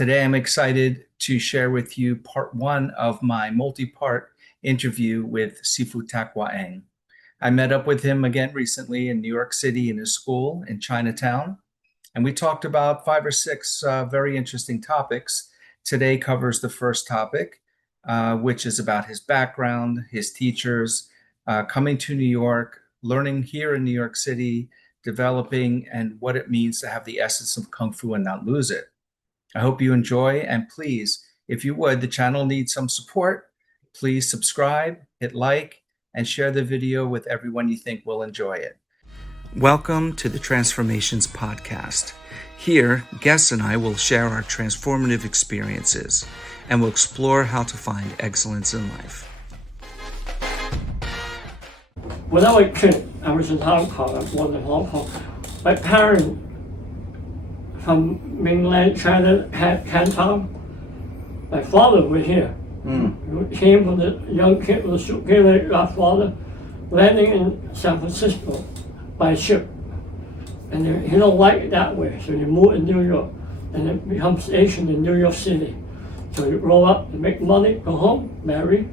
Today, I'm excited to share with you part one of my multi-part interview with Sifu Tak Wa Eng. I met up with him again recently in New York City in his school in Chinatown, and we talked about 5 or 6 very interesting topics. Today covers the first topic, which is about his background, his teachers, coming to New York, learning here in New York City, developing, and what it means to have the essence of Kung Fu and not lose it. I hope you enjoy, and please, if you would, the channel needs some support. Please subscribe, hit like, and share the video with everyone you think will enjoy it. Welcome to the Transformations Podcast. Here, guests and I will share our transformative experiences, and we'll explore how to find excellence in life. When I was a kid, I was in Hong Kong. I was born in Hong Kong. My parents from mainland China had Canton. My father was here. He came from the young kid with a suitcase like godfather, landing in San Francisco by ship. And he don't like it that way, so he moved to New York and then become stationed in New York City. So he grow up, make money, go home, marry,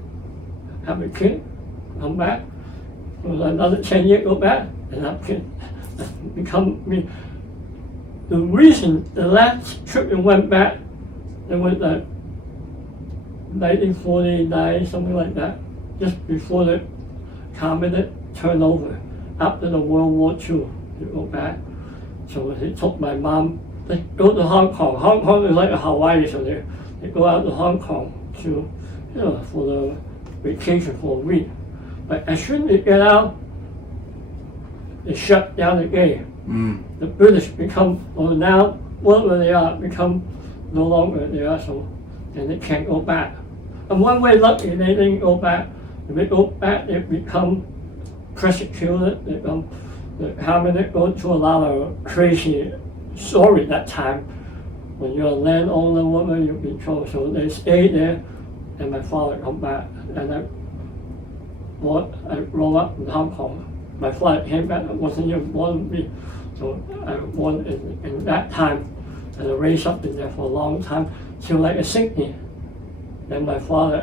have a kid, come back. Another 10 years, go back, and have kid. The reason the last trip we went back, it was 1949, something like that, just before the cabinet turned over, after the World War II, we go back. So they took my mom, they go to Hong Kong. Hong Kong is like a Hawaii, so they go out to Hong Kong to, for the vacation for a week. But as soon as they get out, they shut down the gate. The British become, now, whatever they are, become no longer they are, so and they can't go back. And one way lucky, they didn't go back. If they go back, they become persecuted. The cabinet go through a lot of crazy story that time. When you're a landowner woman, you'll be told. So they stayed there, and my father come back, and I grew up in Hong Kong. My father came back, I wasn't even born with me. So I was born in that time, and I raised up in there for a long time, till like a 60. Then my father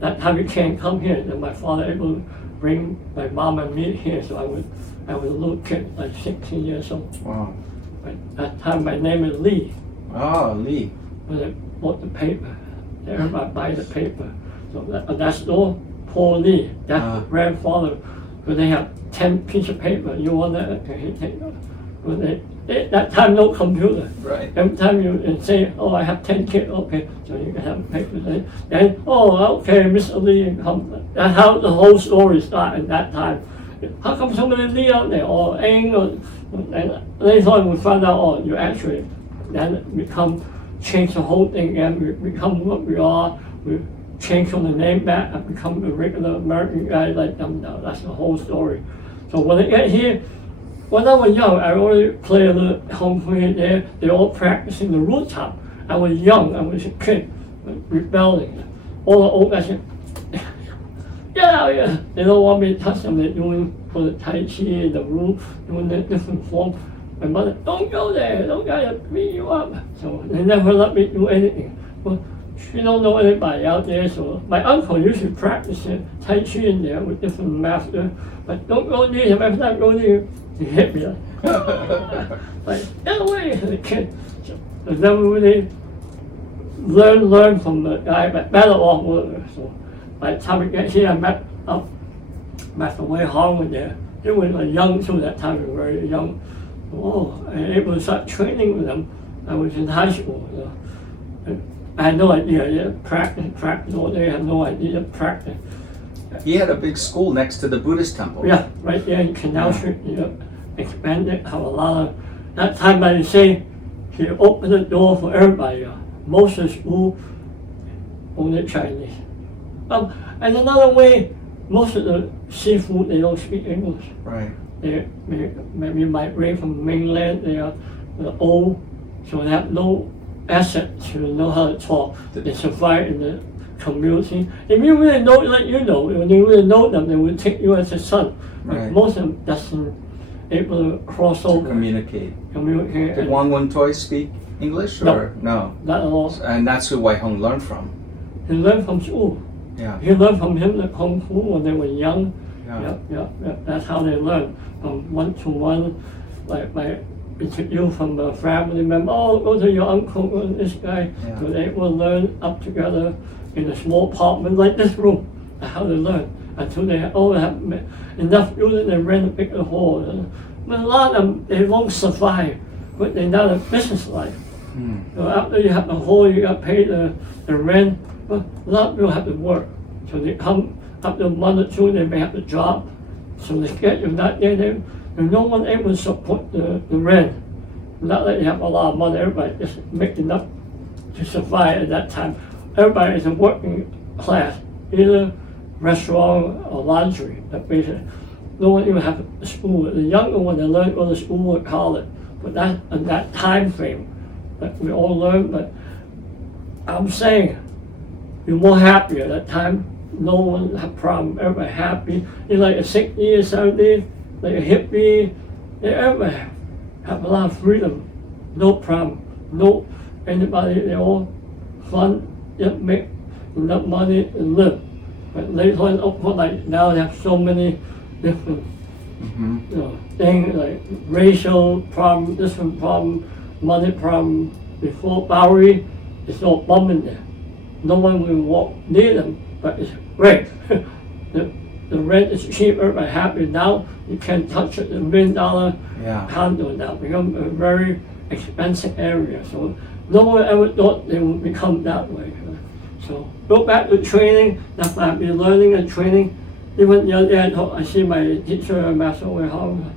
that time he can't come here, then my father able to bring my mom and me here, so I was a little kid, like 16 years old. Wow. At that time my name is Lee. Oh, Lee. When I bought the paper, everybody buy the paper. So that's all Paul Lee, that's grandfather. But they have 10 pieces of paper, you want that? Okay, take it. That time no computer. Right. Every time you say, oh, I have 10 kids, okay, so you can have paper. And oh, okay, Mr. Lee, come. That's how the whole story started at that time. How come so many Lee out there, or Eng, and later on we found out, oh, you actually then change the whole thing again, we become what we are, we change from the name back and become a regular American guy like them now. That's the whole story. So when I get here, when I was young, I already played a little Kung Fu there. They're all practicing the rooftop. I was young, I was a kid, rebelling. All the old guys said, get out here. They don't want me to touch them. They're doing for the Tai Chi, the room, doing the different form. My mother, don't go there, don't gotta beat you up. So they never let me do anything. Well, she don't know anybody out there, so my uncle used to practice Tai Chi in there with different masters. But don't go near him, every time I go near him, he hit me like, get away, the kid. So I never really learn from the guy, but better off with her. So by the time I get here, I met the way Hong was there. They were young too, that time we were very young. Oh, I was able to start training with them. I was in high school. I had no idea, practice all day, I had no idea, practice. He had a big school next to the Buddhist temple. Yeah, right there in Canal Street, expanded, have a lot of, that time I say, he opened the door for everybody. Most of the school, only Chinese. And another way, most of the seafood, they don't speak English. Right. They maybe migrate from mainland, they are old, so they have no asset to know how to talk. They survive in the community. If you really know, like when you really know them, they will take you as a son. Right. Most of them doesn't able to cross over. Communicate. Communicate. Did Wang Wen Toi speak English No. or no? Not at all. And that's who Wai Hong learned from. He learned from school. Yeah. He learned from him the Kung Fu when they were young. Yeah. Yep. That's how they learn. From one to one, like you from a family member, oh, go to your uncle, go to this guy. Yeah. So they will learn up together in a small apartment like this room. That's how they learn. Until they have enough units, they rent a bigger hall. But a lot of them, they won't survive, but they're not a business life. So after you have the hall, you got to pay the rent, but a lot of people have to work. So they come after a month or two, they may have to drop. So they get you not there, and no one able to support the rent. Not that you have a lot of money, everybody just make enough to survive at that time. Everybody is a working class, either restaurant or laundry. That basically, no one even have school. The younger one, they learn go to school or college, but that in that time frame, that we all learn. But I'm saying, you're more happier at that time. No one have problem. Everybody happy. You're like a 60, 70, like a hippie. Everybody have a lot of freedom. No problem. No anybody. They all fun. Just make enough money and live. But later on, of course, like now they have so many different things like racial problem, different problem, money problem. Before Bowery, it's all bombing there. No one will walk near them, but it's great. the rent is cheap, everybody happy. Now you can't touch it. The $1 million condo now become a very expensive area. So no one ever thought they would become that way. So go back to training. That's why I've been learning and training. Even the other day, I see my teacher, Master Wei Hong.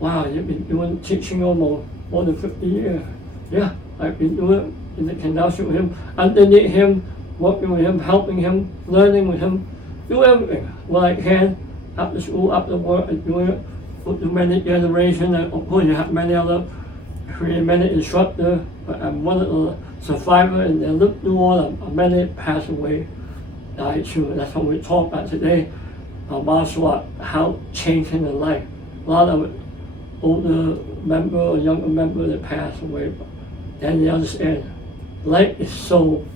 Wow, you've been doing teaching almost more than 50 years. Yeah, I've been doing it in the canals with him, underneath him, working with him, helping him, learning with him, do everything what I can, after school, after work, and doing it with the many generations. And of course, you have many other, many instructors, but I'm one of the survivors, and they lived through all of them. Many passed away, died too. That's what we talk about today, martial art, how changing the life. A lot of older member or younger member that passed away, but then you understand, life is so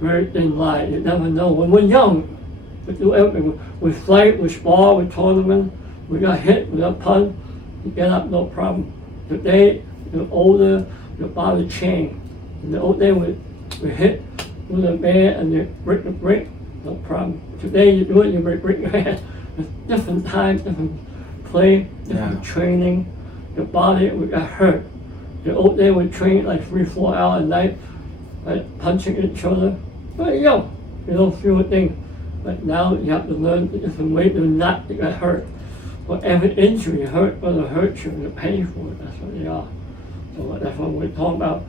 very thin line. You never know. When we're young, we do everything. We fight, we spar, we tournament, we got hit, we got punched, you get up, no problem. Today, you're older, your body changed. In the old day, we hit with a bat and you break the brick, no problem. Today, you do it, you break your hand. It's different time, different play, different training. Your body, we got hurt. The old day, we trained like 3-4 hours a night, like punching each other. But you don't feel a thing. But now you have to learn the different way to not get hurt. For every injury hurt, whether it hurts you, you're paying for it. That's what they are. So that's what we're talking about.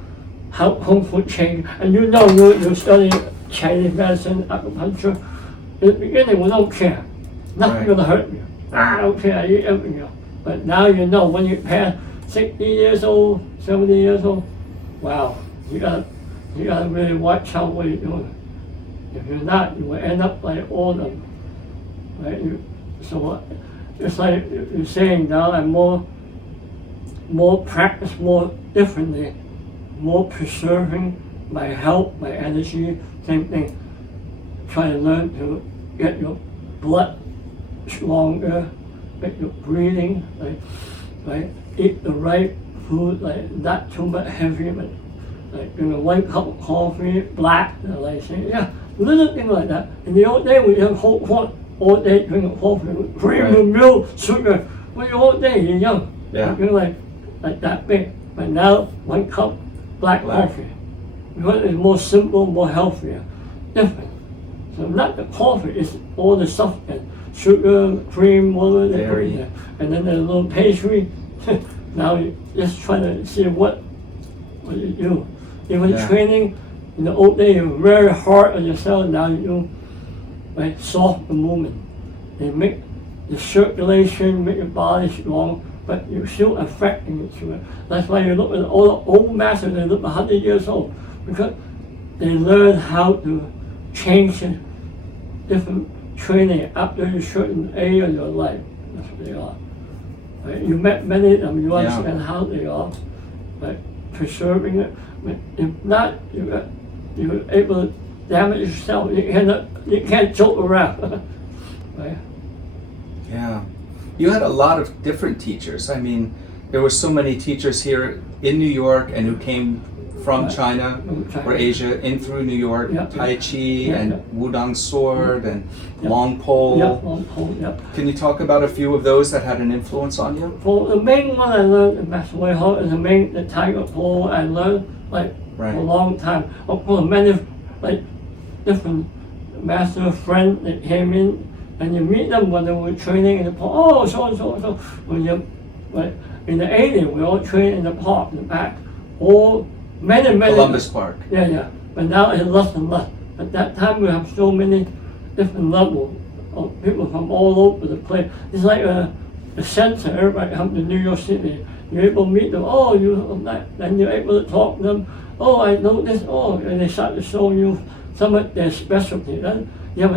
How Kung Fu changed. And you study Chinese medicine, acupuncture. In the beginning, we don't care. Nothing's gonna hurt you. I don't care, I eat everything. But now you know when you pass 60 years old, 70 years old, wow, you gotta really watch how what you're doing. If you're not, you will end up like all of them. Right? So it's like you're saying now, I'm more practice, more differently, more preserving my health, my energy, same thing. Try to learn to get your blood stronger, make your breathing, like eat the right food, like not too much heavy, but like one cup of coffee, black, like saying, little thing like that. In the old day, we have whole pot all day drinking coffee, cream and milk, sugar. When you're all day, you're young. You're like that big. But now, 1 cup black coffee. Because it's more simple, more healthier, different. So not the coffee, it's all the stuff, sugar, cream, water, they put in there. And then there's a little pastry. Now you just try to see what you do. Even training, in the old days, you're very hard on yourself. Now you do like soft movement. They make the circulation, make your body strong, but you're still affecting it. That's why you look at all the old masters, they look 100 years old, because they learn how to change different training after a certain age of your life. That's what they are. Right? You met many of them, you understand how they are. But preserving it. But if not, you're able to damage yourself. You can't joke around. Right? Yeah. You had a lot of different teachers. I mean, there were so many teachers here in New York and who came from China or Asia in through New York, Tai Chi and Wudang sword and long pole. Long pole, Can you talk about a few of those that had an influence on you? For the main one I learned in Master Wei Hao is the tiger pole. I learned for a long time. Of course, many different master friends that came in, and you meet them when they were training in the park. Oh, so and so and so. When you in the 80s, we all trained in the park in the back. Many Columbus Park. Yeah. But now it's less and less. At that time, we have so many different levels of people from all over the place. It's like a center. Everybody comes to New York City. You're able to meet them. Oh, then you're able to talk to them. Oh, I know this. Oh, and they start to show you some of their specialty. Then you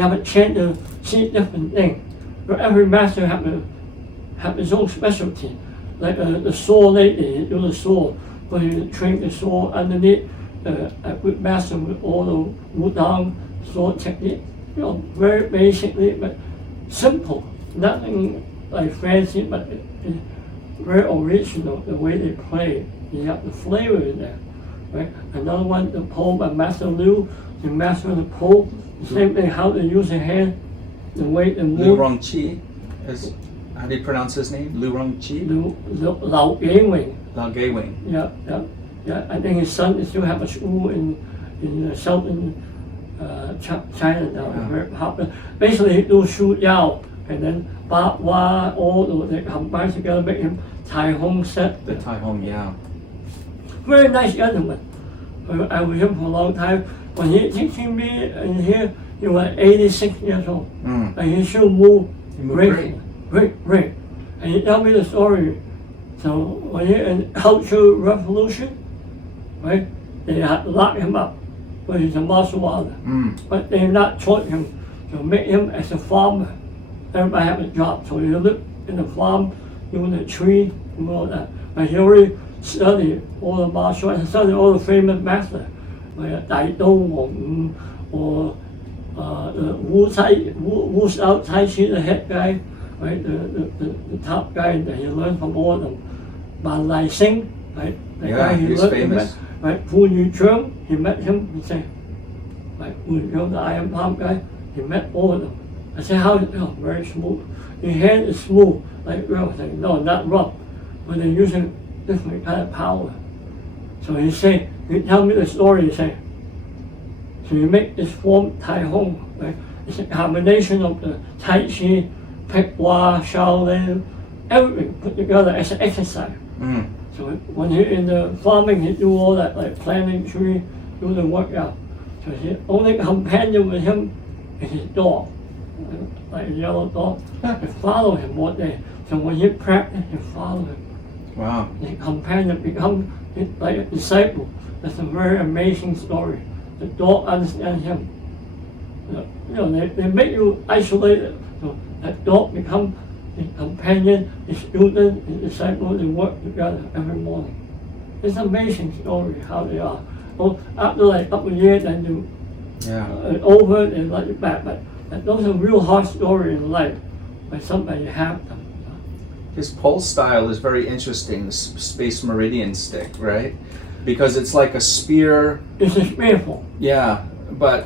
have a chance to see different things. But every master have his own specialty. Like the sword lady, you do the sword. But you train the sword underneath a good master with all the Wudang sword technique. Very basically, but simple. Nothing like fancy, but it's very original the way they play. You have the flavor in there. Right? Another one, the pole by Master Liu, the master of the pole. The same thing, how to use your hand, the way they move. Liu Rongqi, how do you pronounce his name? Liu Rongqi? Lao Gei-wing. Lao Gei-wing. Yeah. I think his son still have a school in southern China now. Very popular. Basically, he do Shu Yao and then Ba Wa, all those they combine together, make him Tai Hong set. The Tai Hong, yeah. Very nice gentleman. I was with him for a long time. When he teaching me in here, he was 86 years old. And he still moved great. And he tell me the story. So when he in Cultural Revolution, right, they had locked him up, but he's a martial artist. But they not taught him to make him as a farmer. Everybody have a job, so he lived in the farm, doing the tree and all that. But he already studied all the martial arts, studied all the famous masters, like Dai Do Wong or Wu Shao Tai Chi, the head guy, right, the top guy that he learned from all of them. Ban Lai Sing, right, the guy he he's learned famous. From, right, Fu Yu Cheng, he met him, he said, like Fu Yu Cheng, the Iron Palm guy, he met all of them. I said, how is it? Very smooth. Your hand is smooth, like real. I said, no, not rough, but they're using different kind of power. So he said, you tell me the story, he said, so you make this form Tai Hong, right? It's a combination of the Tai Chi, Pek Wa, Shaolin, everything put together as an exercise. So when you're in the farming, you do all that, like planting tree, do the workout. So his only companion with him is his dog, like a yellow dog. You follow him all day. So when you practice, you follow him. Wow. The companion becomes like a disciple. That's a very amazing story. The dog understands him. They make you isolated. So that dog becomes the companion, the student, the disciple. They work together every morning. It's an amazing story how they are. Well, after like a couple of years, then you over and let it back. But those are real hard stories in life. But sometimes you have them. His pole style is very interesting, the Space Meridian stick, right? Because it's like a spear. It's a spear form. Yeah,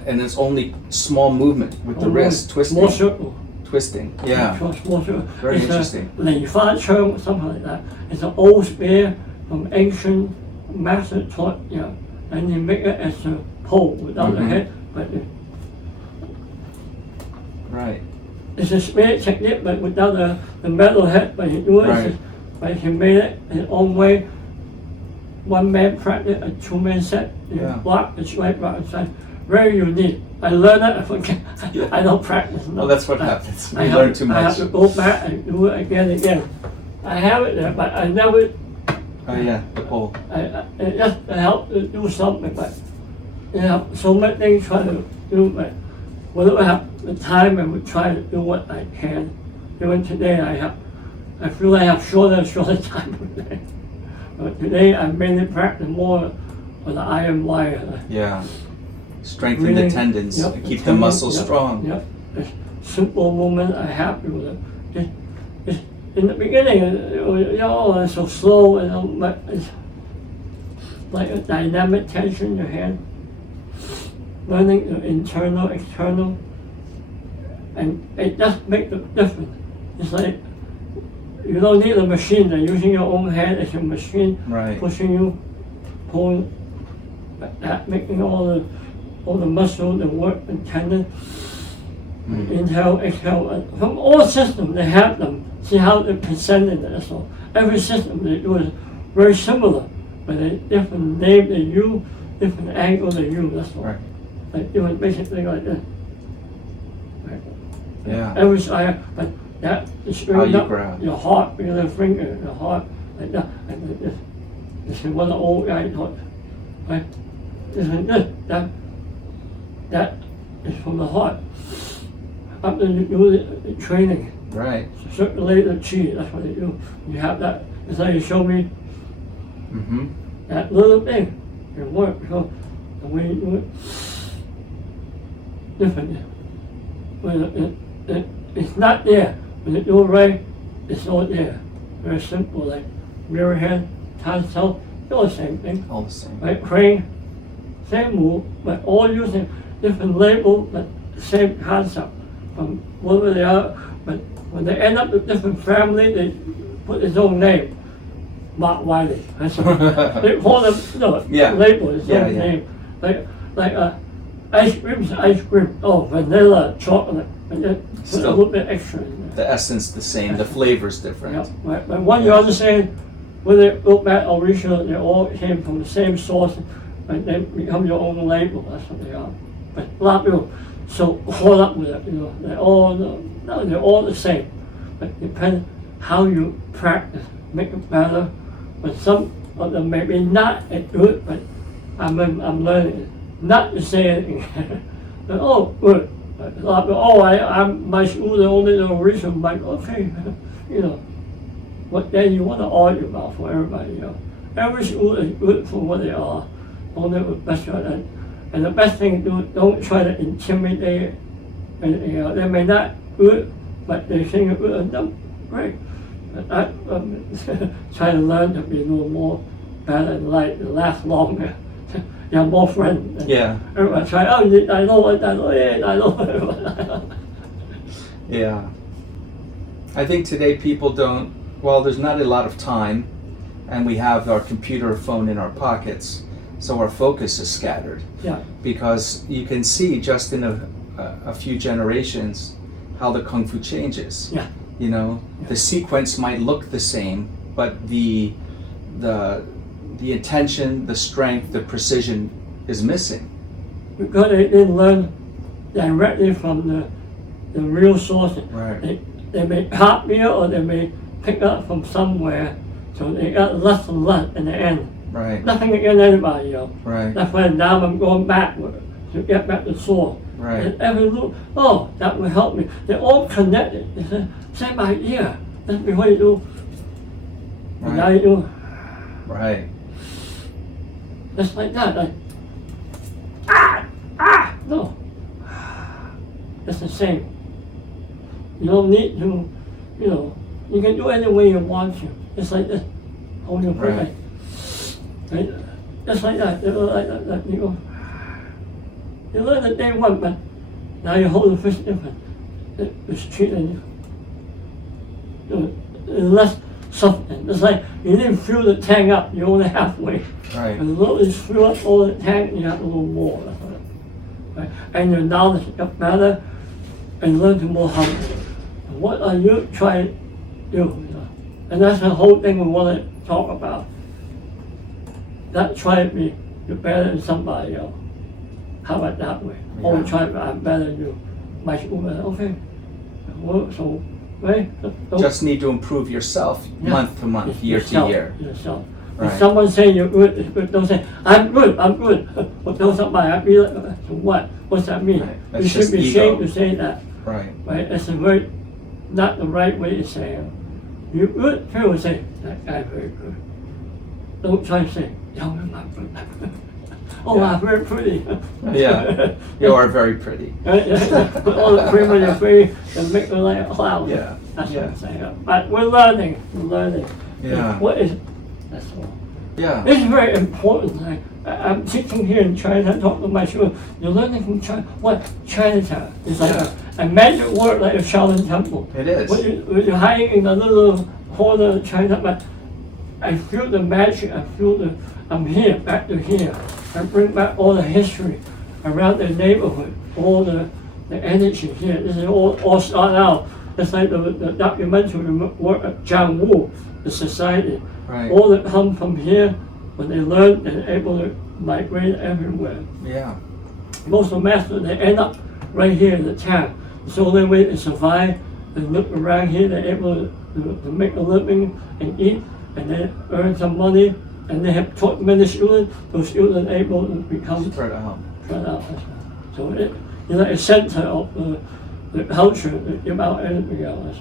and it's only small movement with the wrist twisting. Small circle. Twisting, yeah. Small circle. Very interesting. Li Fa Cheng, something like that. It's an old spear from ancient master taught, and you make it as a pole without the head. But right. It's a spear technique, but without the metal head. But you do it, but he made it his own way. One man practice, a two-man set. Block the right, block the side. Very unique. I learned it, I forget. I don't practice. Well, that's what happens. We learn too much. I have to go back and do it again and again. I have it there, but I never. Oh yeah, the pole. It just helped to do something, but so many things try to do, but whenever I have the time, I would try to do what I can. Even today, I feel I have shorter and shorter time today. But today I mainly practice more on the iron wire. Yeah. Strengthen the tendons, Yep, keep the muscles strong. Yep. It's simple movement. I'm happy with it. It's, in the beginning, it's so slow, but it's like a dynamic tension in your hand. Learning the internal, external, and it just makes a difference. It's like you don't need a machine. They're using your own hand as your machine, Right. pushing you, pulling, that making all the muscle, the work, and tendon. Inhale, exhale, and from all systems they have them. See how they're presented. That's all. Every system they do is very similar, but they different name they use, different angle they use. That's all. Right. Like it was basically like this. Right. Yeah. Every side, but that is How straight you up grab. your heart with your finger, your heart like that, and like this. This is what the old guy taught. Right? This is this. That is from the heart. Up to you do the training. Right. Circulate the chi, that's what they do. You have that. It's like you show me that little thing. It works. So the way you do it, different. When it's not there. When you do it right, it's not there. Very simple, like mirror hand, hand self, all the same thing. All the same. Right? Crane, same move, but all using different label, but same concept. From whatever they are, but when they end up with different family, they put his own name. Mark Wiley. That's all. They call them label his own name. Like ice cream's ice cream. Oh, vanilla, chocolate, and then put a little bit extra in there. The essence the same, the flavor's different. Yep. Right. But one you understand, when they look back original, they all came from the same source, and they become your own label. That's what they are. But a lot of people so caught up with it, they're all the same. But depends how you practice, make it better. But some of them maybe not as good, but I'm learning it. Not to say anything. But, good. But a lot of people, I'm my school the only the original. I'm like, okay, what then you want to argue about for everybody, Every school is good for what they are. Only the best one. And the best thing to do, don't try to intimidate. And, they may not good, but they think it's good enough. Great. But try to learn to be a little more better and light and last longer. You have more friends. Yeah. Everyone try, I know. Yeah. I think today people there's not a lot of time, and we have our computer or phone in our pockets. So our focus is scattered. Yeah. Because you can see just in a few generations how the Kung Fu changes. Yeah. The sequence might look the same, but the intention, the strength, the precision is missing. Because they didn't learn directly from the real source. Right. They may copy it or they may pick up from somewhere, so they got less and less in the end. Right. Nothing against anybody, Right. That's why now I'm going backward to get back to source. Right. And every look, that will help me. They're all connected. It's the same idea. That's before you do. And now you do. Right. Just like that. Like, no. It's the same. You don't need to, you can do any way you want to. It's like this. Hold your breath. Right. Right? Just like that. Like that. You go. You learn the day one, but now you hold the fist different. It's treating you. Less something. It's like you didn't fill the tank up, you're only halfway. Right. And as long as you fill up all the tank, you have a little more. Right? And your knowledge gets better and learn to more humble. What are you trying to do? And that's the whole thing we want to talk about. Not try to be better than somebody else. How about that way? Yeah. Or try to be better than you. My school, okay. So, right? So, Just need to improve yourself month to month, year to year. Yourself. Right. If someone say you're good, it's good. Don't say, I'm good. Or tell somebody, I'm good. So what? What's that mean? Right. That's You should just be ego. ashamed to say that. Right. Right? It's not the right way to say it. You're good, people say, that guy's very good. don't try to say, young and my oh, Yeah. I'm very pretty. Yeah, you are very pretty. Put all the cream on your face and make it like a cloud. Yeah, That's yeah. what I'm saying. But we're learning. Yeah. What is, that's all. Yeah, This is very important. I'm teaching here in China, talking to my students. You're learning from China. What? Chinatown. It's like a magic word like a Shaolin temple. it is. When you're hiding in a little corner of China, but I feel the magic. I feel I'm here, back to here. I bring back all the history around the neighborhood, all the energy here. This is all start out. It's like the documentary work of Jiang Wu, the society. Right. All that come from here, when they learn, they're able to migrate everywhere. Yeah. Most of the masters, they end up right here in the town. It's the only way to survive. They look around here, they're able to make a living and eat, and then earn some money. And they have taught many students. Those students are able to become Spread out. spread out. So it's like a center of the culture that give out anything else.